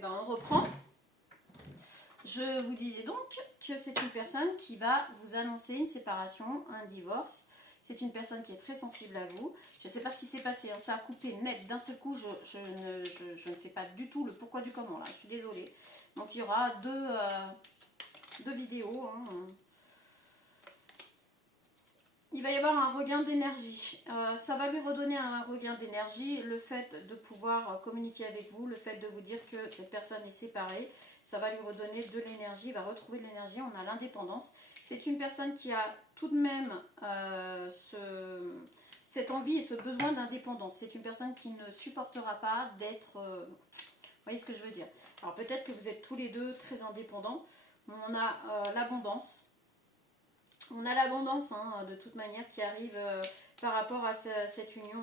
ben on reprend. Je vous disais donc que c'est une personne qui va vous annoncer une séparation, un divorce. C'est une personne qui est très sensible à vous. Je ne sais pas ce qui s'est passé, hein. Ça a coupé net d'un seul coup. Je ne sais pas du tout le pourquoi du comment là. Je suis désolée. Donc il y aura deux vidéos. Hein. Il va y avoir un regain d'énergie. Ça va lui redonner un regain d'énergie. Le fait de pouvoir communiquer avec vous, le fait de vous dire que cette personne est séparée, ça va lui redonner de l'énergie. Il va retrouver de l'énergie. On a l'indépendance. C'est une personne qui a tout de même cette envie et ce besoin d'indépendance. C'est une personne qui ne supportera pas d'être... vous voyez ce que je veux dire? Alors peut-être que vous êtes tous les deux très indépendants. On a l'abondance. On a l'abondance, hein, de toute manière, qui arrive par rapport à cette union.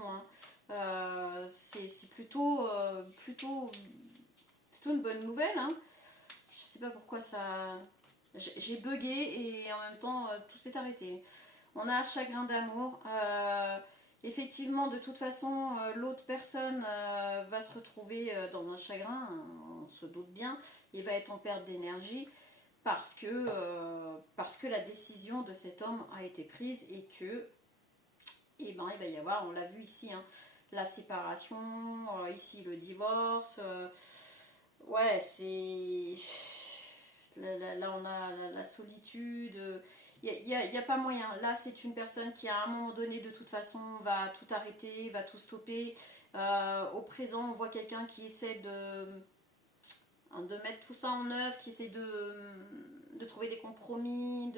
Hein. C'est plutôt une bonne nouvelle. Hein. Je ne sais pas pourquoi ça... J'ai bugué et en même temps, tout s'est arrêté. On a chagrin d'amour. Effectivement, de toute façon, l'autre personne va se retrouver dans un chagrin, on se doute bien, et va être en perte d'énergie. Parce que la décision de cet homme a été prise et que, eh ben, il va y avoir, on l'a vu ici, hein, la séparation, ici le divorce. Ouais, c'est... Là, on a la solitude. Il n'y a pas moyen. Là, c'est une personne qui, à un moment donné, de toute façon, va tout arrêter, va tout stopper. Au présent, on voit quelqu'un qui essaie de mettre tout ça en œuvre, qui essaie de trouver des compromis,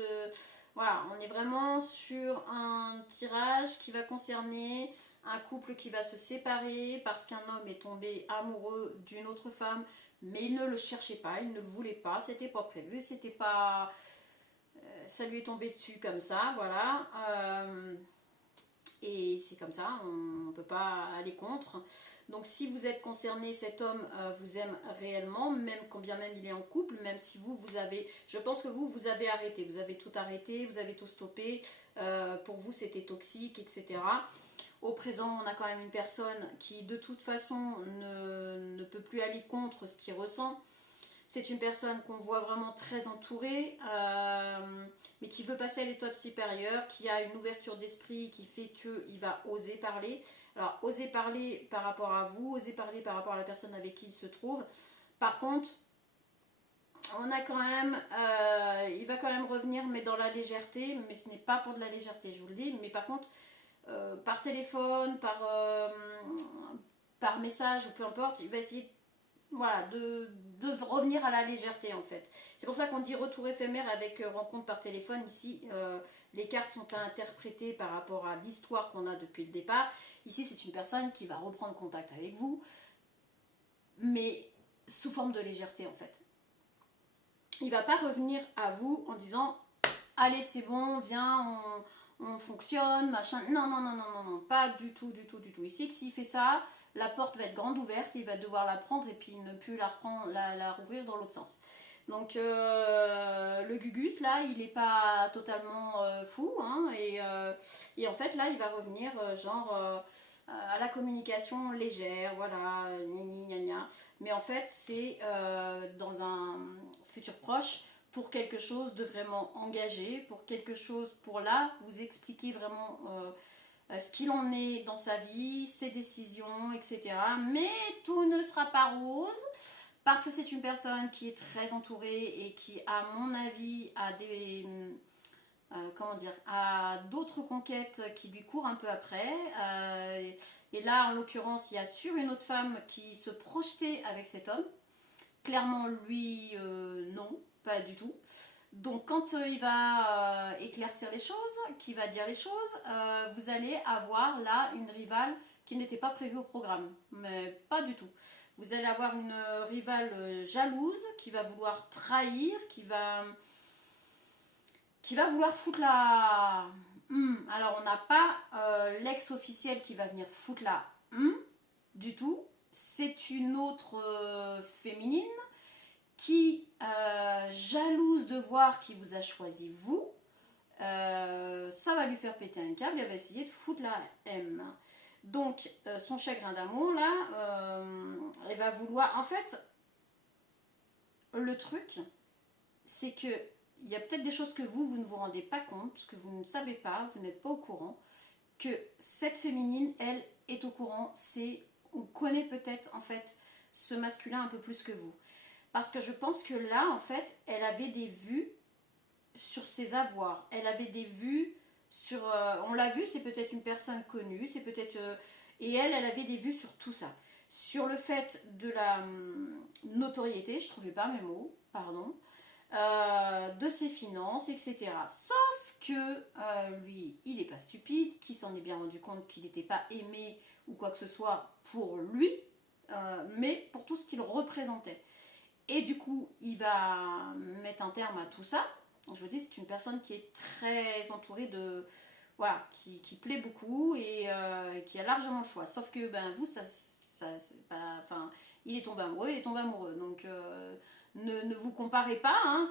voilà, on est vraiment sur un tirage qui va concerner un couple qui va se séparer parce qu'un homme est tombé amoureux d'une autre femme, mais il ne le cherchait pas, il ne le voulait pas, c'était pas prévu, c'était pas... ça lui est tombé dessus comme ça, voilà. Et c'est comme ça, on ne peut pas aller contre. Donc si vous êtes concerné, cet homme vous aime réellement, même quand bien même il est en couple, même si vous avez... Je pense que vous avez arrêté, vous avez tout arrêté, vous avez tout stoppé. Pour vous, c'était toxique, etc. Au présent, on a quand même une personne qui, de toute façon, ne peut plus aller contre ce qu'il ressent. C'est une personne qu'on voit vraiment très entourée, mais qui veut passer à l'étape supérieure, qui a une ouverture d'esprit qui fait qu'il va oser parler. Alors, oser parler par rapport à vous, oser parler par rapport à la personne avec qui il se trouve. Par contre, on a quand même, il va quand même revenir, mais dans la légèreté, mais ce n'est pas pour de la légèreté, je vous le dis. Mais par contre, par téléphone, par message ou peu importe, il va essayer, voilà, de revenir à la légèreté en fait. C'est pour ça qu'on dit retour éphémère avec rencontre par téléphone. Ici, les cartes sont à interpréter par rapport à l'histoire qu'on a depuis le départ. Ici, c'est une personne qui va reprendre contact avec vous, mais sous forme de légèreté en fait. Il ne va pas revenir à vous en disant allez c'est bon, viens, on fonctionne, machin. Non, non, non, non, non, non, pas du tout, du tout, du tout. Ici, que s'il fait ça, la porte va être grande ouverte, il va devoir la prendre et puis ne plus la rouvrir dans l'autre sens. Donc le Gugus là, il n'est pas totalement fou, hein, et en fait là, il va revenir à la communication légère, voilà, gna gna gna. Mais en fait, c'est dans un futur proche, pour quelque chose de vraiment engagé, pour quelque chose, pour là, vous expliquer vraiment ce qu'il en est dans sa vie, ses décisions, etc. Mais tout ne sera pas rose, parce que c'est une personne qui est très entourée et qui, à mon avis, a des... comment dire, a d'autres conquêtes qui lui courent un peu après. Et là, en l'occurrence, il y a sur une autre femme qui se projetait avec cet homme. Clairement, lui, non, pas du tout. Donc, quand il va éclaircir les choses, qu'il va dire les choses, vous allez avoir là une rivale qui n'était pas prévue au programme. Mais pas du tout. Vous allez avoir une rivale jalouse qui va vouloir trahir, qui va vouloir foutre la... Alors, on n'a pas l'ex officiel qui va venir foutre la... du tout. C'est une autre féminine qui, jalouse de voir qui vous a choisi vous, ça va lui faire péter un câble, elle va essayer de foutre la M. Donc, son chagrin d'amour, là, elle va vouloir... En fait, le truc, c'est que il y a peut-être des choses que vous ne vous rendez pas compte, que vous ne savez pas, vous n'êtes pas au courant, que cette féminine, elle, est au courant, on connaît peut-être en fait ce masculin un peu plus que vous. Parce que je pense que là, en fait, elle avait des vues sur ses avoirs. Elle avait des vues sur... on l'a vu, c'est peut-être une personne connue, c'est peut-être... et elle avait des vues sur tout ça. Sur le fait de la notoriété, je ne trouvais pas mes mots, pardon, de ses finances, etc. Sauf que lui, il n'est pas stupide, qu'il s'en est bien rendu compte qu'il n'était pas aimé ou quoi que ce soit pour lui, mais pour tout ce qu'il représentait. Et du coup, il va mettre un terme à tout ça. Je vous dis, c'est une personne qui est très entourée de... Voilà, qui plaît beaucoup et qui a largement le choix. Sauf que, ben, vous, ça c'est pas... Enfin, il est tombé amoureux, il est tombé amoureux. Donc, ne vous comparez pas, hein,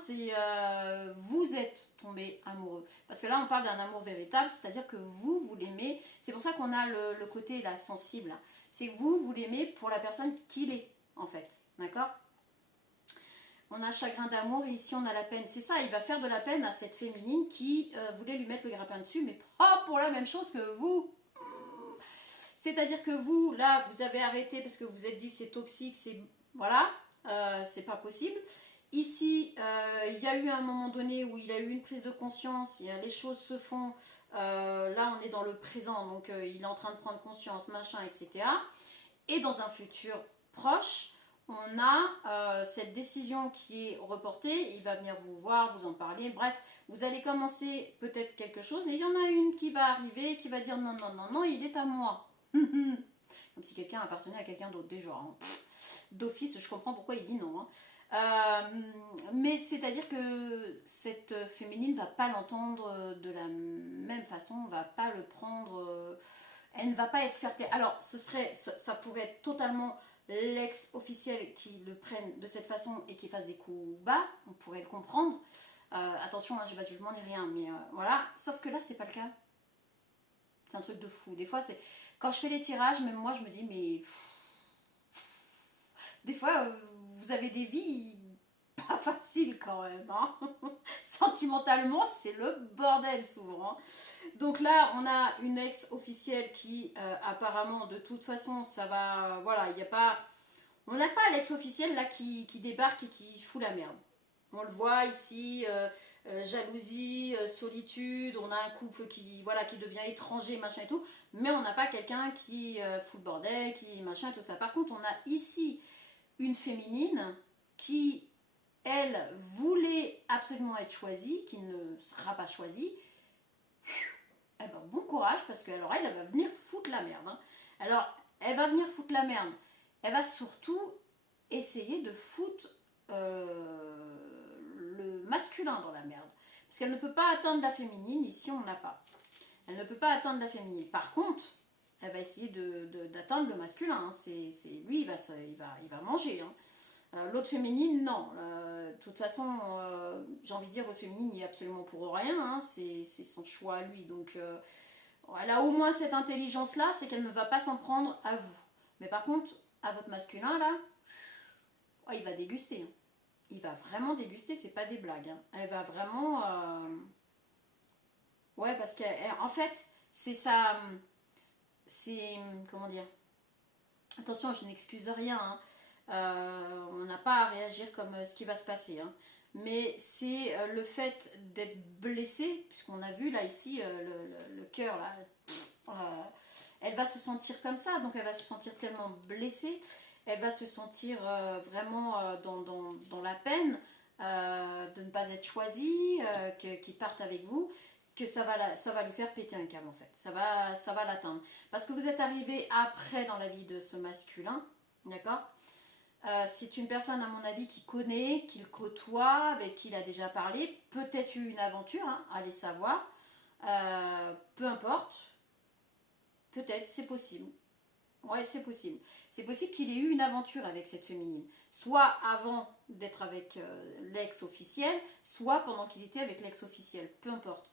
vous êtes tombé amoureux. Parce que là, on parle d'un amour véritable, c'est-à-dire que vous l'aimez. C'est pour ça qu'on a le côté là, sensible. C'est que vous l'aimez pour la personne qu'il est, en fait. D'accord ? On a chagrin d'amour et ici on a la peine. C'est ça, il va faire de la peine à cette féminine qui voulait lui mettre le grappin dessus, mais pas pour la même chose que vous. C'est-à-dire que vous, là, vous avez arrêté parce que vous vous êtes dit c'est toxique, c'est... Voilà, c'est pas possible. Ici, il y a eu un moment donné où il a eu une prise de conscience, les choses se font, là on est dans le présent, donc il est en train de prendre conscience, machin, etc. Et dans un futur proche, on a cette décision qui est reportée, il va venir vous voir, vous en parler, bref, vous allez commencer peut-être quelque chose, et il y en a une qui va arriver, qui va dire non, non, non, non, il est à moi. Comme si quelqu'un appartenait à quelqu'un d'autre, déjà. Hein. D'office, je comprends pourquoi il dit non. Hein. Mais c'est-à-dire que cette féminine ne va pas l'entendre de la même façon, ne va pas le prendre... elle ne va pas être fair-play. Alors, ça pourrait être totalement l'ex officiel qui le prenne de cette façon et qui fasse des coups bas, on pourrait le comprendre. Attention, hein, j'ai pas de jugement ni rien, mais voilà. Sauf que là, c'est pas le cas. C'est un truc de fou. Des fois, c'est quand je fais les tirages, même moi, je me dis, mais des fois, vous avez des vies pas faciles quand même. Hein. Sentimentalement, c'est le bordel souvent. Hein. Donc là, on a une ex officielle qui, apparemment, de toute façon, ça va... Voilà, il n'y a pas... On n'a pas l'ex officielle là qui débarque et qui fout la merde. On le voit ici, jalousie, solitude, on a un couple qui, voilà, qui devient étranger, machin et tout, mais on n'a pas quelqu'un qui fout le bordel, qui machin, tout ça. Par contre, on a ici une féminine qui, elle, voulait absolument être choisie, qui ne sera pas choisie. Eh ben, bon courage, parce que alors elle va venir foutre la merde. Hein. Alors, elle va venir foutre la merde. Elle va surtout essayer de foutre le masculin dans la merde. Parce qu'elle ne peut pas atteindre la féminine, ici on n'a pas. Elle ne peut pas atteindre la féminine. Par contre, elle va essayer d'atteindre le masculin. Hein. Lui, il va manger. Hein. L'autre féminine, non. De toute façon, j'ai envie de dire, l'autre féminine, il est absolument pour rien. Hein. C'est son choix à lui. Donc, elle a au moins cette intelligence-là, c'est qu'elle ne va pas s'en prendre à vous. Mais par contre, à votre masculin, là, oh, il va déguster. Hein. Il va vraiment déguster, c'est pas des blagues. Hein. Elle va vraiment... Ouais, parce qu'en fait, c'est ça... C'est... Comment dire? Attention, je n'excuse rien. Hein. On n'a pas à réagir comme ce qui va se passer. Hein. Mais c'est le fait d'être blessé, puisqu'on a vu là, ici, le cœur, là... elle va se sentir comme ça, donc elle va se sentir tellement blessée, elle va se sentir vraiment dans la peine de ne pas être choisie, qu'il parte avec vous, que ça va lui faire péter un câble en fait, ça va l'atteindre. Parce que vous êtes arrivé après dans la vie de ce masculin, d'accord. C'est une personne à mon avis qui connaît, qui le côtoie, avec qui il a déjà parlé, peut-être eu une aventure, hein, allez savoir, peu importe. Peut-être, c'est possible. Ouais, c'est possible. C'est possible qu'il ait eu une aventure avec cette féminine. Soit avant d'être avec l'ex officiel, soit pendant qu'il était avec l'ex officiel. Peu importe.